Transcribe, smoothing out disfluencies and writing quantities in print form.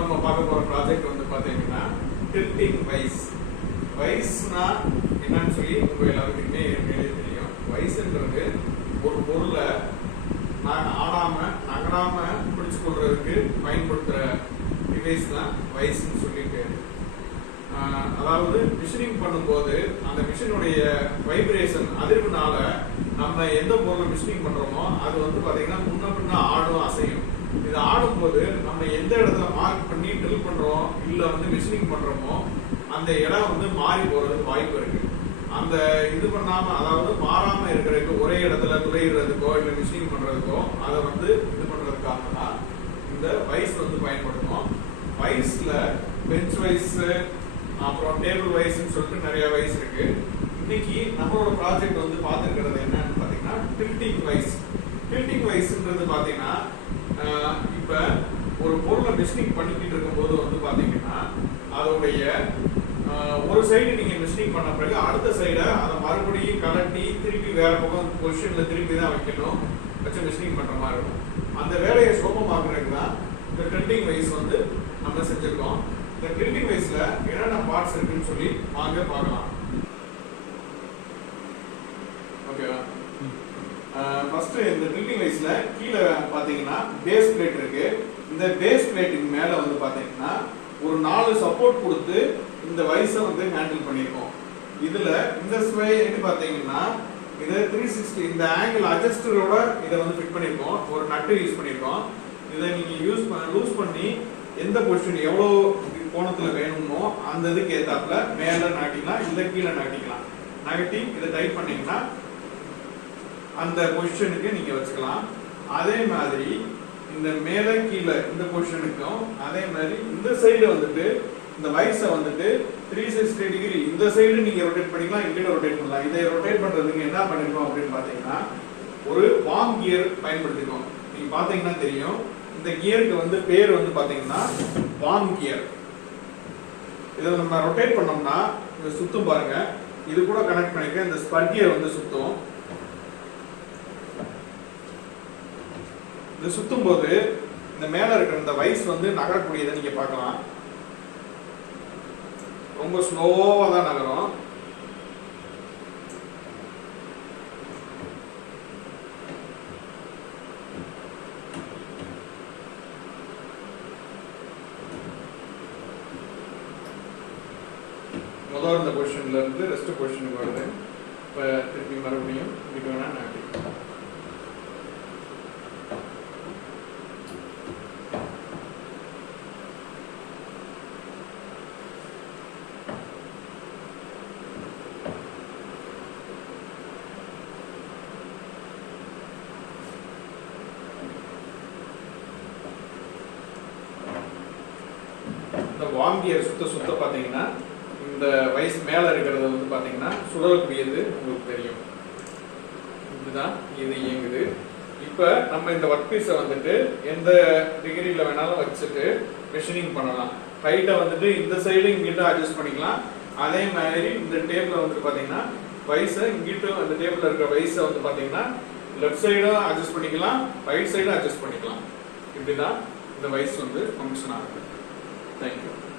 நம்ம பார்க்க போற ப்ராஜெக்ட் வந்து பாத்தீங்கன்னா டில்டிங் வைஸ். வைஸ்னா என்னன்னு சொல்லி உங்க எல்லாருக்குமே தெரியும். வைஸ்ன்றது ஒரு பொருளை ஆடாம நகராம பிடிச்சு கொள்றதுக்கு பயன்படுத்துற டிவைஸ் தான் வைஸ்ன்னு சொல்லிட்டு. அதாவது மிஷினிங் பண்ணும்போது அந்த மிஷினுடைய வைப்ரேஷன் அதிர்வுனால நம்ம எந்த பொருளை மிஷினிங் பண்றோமோ அது வந்து பாத்தீங்கன்னா முன்ன பின்ன ஆடும் அசையும். இது ஆடும்போது நம்ம எந்த இடத்துல மார்க் பண்ணி ட்ரில் பண்றோம் இல்ல வந்து மிஷினிங் பண்றோமோ அந்த இடம் வந்து மாறி போறதுக்கு வாய்ப்பு இருக்கு. அந்த இது பண்ணாம அதாவது மாறாம இருக்கிறதுக்கு ஒரே இடத்துல துளையிடுறதுக்கோ இல்ல மிஷினிங் பண்றதுக்கோ அதை வந்து இது பண்றதுக்காக தான் இந்த வைஸ் வந்து பயன்படுத்தும். வைஸ்ல பெஞ்ச் வைஸ் அப்புறம் டேபிள் வைஸ்ன்னு சொல்லிட்டு நிறைய வைஸ் இருக்கு. இன்னைக்கு நம்மளோட ப்ராஜெக்ட் வந்து பார்த்துக்கிறது என்னன்னு பாத்தீங்கன்னா டில்டிங் வைஸ். டில்டிங் வைஸ்ன்றது பாத்தீங்கன்னா இப்ப ஒரு பொருளை மிஷினிங் பண்ணிக்கிட்டு இருக்கும் போது வந்து பாத்தீங்கன்னா அதோடைய ஒரு சைடு நீங்க மிஷினிங் பண்ண பிறகு அடுத்த சைடை அதை மறுபடியும் கலட்டி திருப்பி வேற பக்கம் பொசிஷன்ல திருப்பி தான் வைக்கணும், வச்சு மிஷினிங் பண்ற மாதிரி இருக்கும். அந்த வேலையை சுலபமாக்குறதுக்கு தான் இந்த டில்டிங் வைஸ் வந்து நம்ம செஞ்சிருக்கோம். இந்த டில்டிங் வைஸ்ல என்னென்ன பார்ட்ஸ் இருக்குன்னு சொல்லி வாங்க பார்க்கலாம். ஓகேவா? ஃபர்ஸ்ட் இந்த டில்டிங் வைஸ்ல கீழே பாத்தீங்கன்னா பேஸ் பிளேட் இருக்கு. இந்த பேஸ் பிளேட்டுக்கு மேல வந்து பாத்தீங்கன்னா ஒரு 4 சப்போர்ட் கொடுத்து இந்த வைஸை வந்து ஹேண்டில் பண்ணிருக்கோம். இதுல இந்த சைடு பாத்தீங்கன்னா இத 360 இந்த ஆங்கிள் அட்ஜஸ்டரோட இத வந்து ஃபிட் பண்ணிருக்கோம். ஒரு நட்டு யூஸ் பண்ணிருக்கோம். இத நீங்க லூஸ் பண்ணி எந்த பொசிஷன் எவ்வளவு கோணத்துல வேணுமோ அந்த இதுக்கு ஏத்தாப்புல மேல நாட்டிக்கலாம் இல்ல கீழே நாட்டிக்கலாம். நகட்டி இதை டைட் பண்ணீங்கன்னா அந்த பொசிஷனுக்கு நீங்க வச்சுக்கலாம். அதே மாதிரி இந்த மேல கீழே இந்த பொசிஷனுக்கும் அதே மாதிரி இந்த சைடு வந்துட்டு இந்த வைஸை வந்துட்டு 360 டிகிரி இந்த சைடு நீங்க ரொட்டேட் பண்ணிக்கலாம், இங்க ரொட்டேட் பண்ணலாம். இதை ரொட்டேட் பண்றதுக்கு என்ன பண்ணிருக்கோம் அப்படின்னு பாத்தீங்கன்னா ஒரு வார்ம் கியர் பயன்படுத்திருக்கோம். நீங்க பாத்தீங்கன்னா தெரியும் இந்த கியருக்கு வந்து பேர் வந்து பாத்தீங்கன்னா வார்ம் கியர். இதை நம்ம ரொட்டேட் பண்ணோம்னா இது சுத்தும் பாருங்க. இது கூட கனெக்ட் பண்ணிக்க இந்த ஸ்பர் கியர் வந்து சுத்தும். இது சுத்தும் போது இந்த மேல இருக்கிற இந்த வைஸ் வந்து நகரக்கூடியதை நீங்க பார்க்கலாம். ரொம்ப ஸ்லோவா தான் நகரும். முதல்ல இந்த பொசிஷன்ல இருந்து ரெஸ்ட் பொசிஷனுக்கு வருது. இப்ப திருப்பி மறுபடியும் இதுக்கு வேணா நாட்டி வார்ம் கியர் சுத்த பாத்தீங்கன்னா இந்த வைஸ் மேல இருக்கிறது வந்து பாத்தீங்கன்னா சுழலக்கூடியது உங்களுக்கு தெரியும். இதுதான் இது இயங்குது. இப்ப நம்ம இந்த ஒர்க் பீஸை வந்துட்டு எந்த டிகிரில வேணாலும் வச்சுட்டு மிஷினிங் பண்ணலாம். ஹைட்டை வந்துட்டு இந்த சைடு இங்கிட்ட அட்ஜஸ்ட் பண்ணிக்கலாம். அதே மாதிரி இந்த டேபிள் வந்துட்டு பாத்தீங்கன்னா வைஸை இங்கிட்ட அந்த டேபிள்ல இருக்கிற வைஸை வந்து பாத்தீங்கன்னா லெஃப்ட் சைடும் அட்ஜஸ்ட் பண்ணிக்கலாம், ரைட் சைடும் அட்ஜஸ்ட் பண்ணிக்கலாம். இப்படிதான் இந்த வைஸ் வந்து ஃபங்க்ஷன் ஆகுது. Thank you.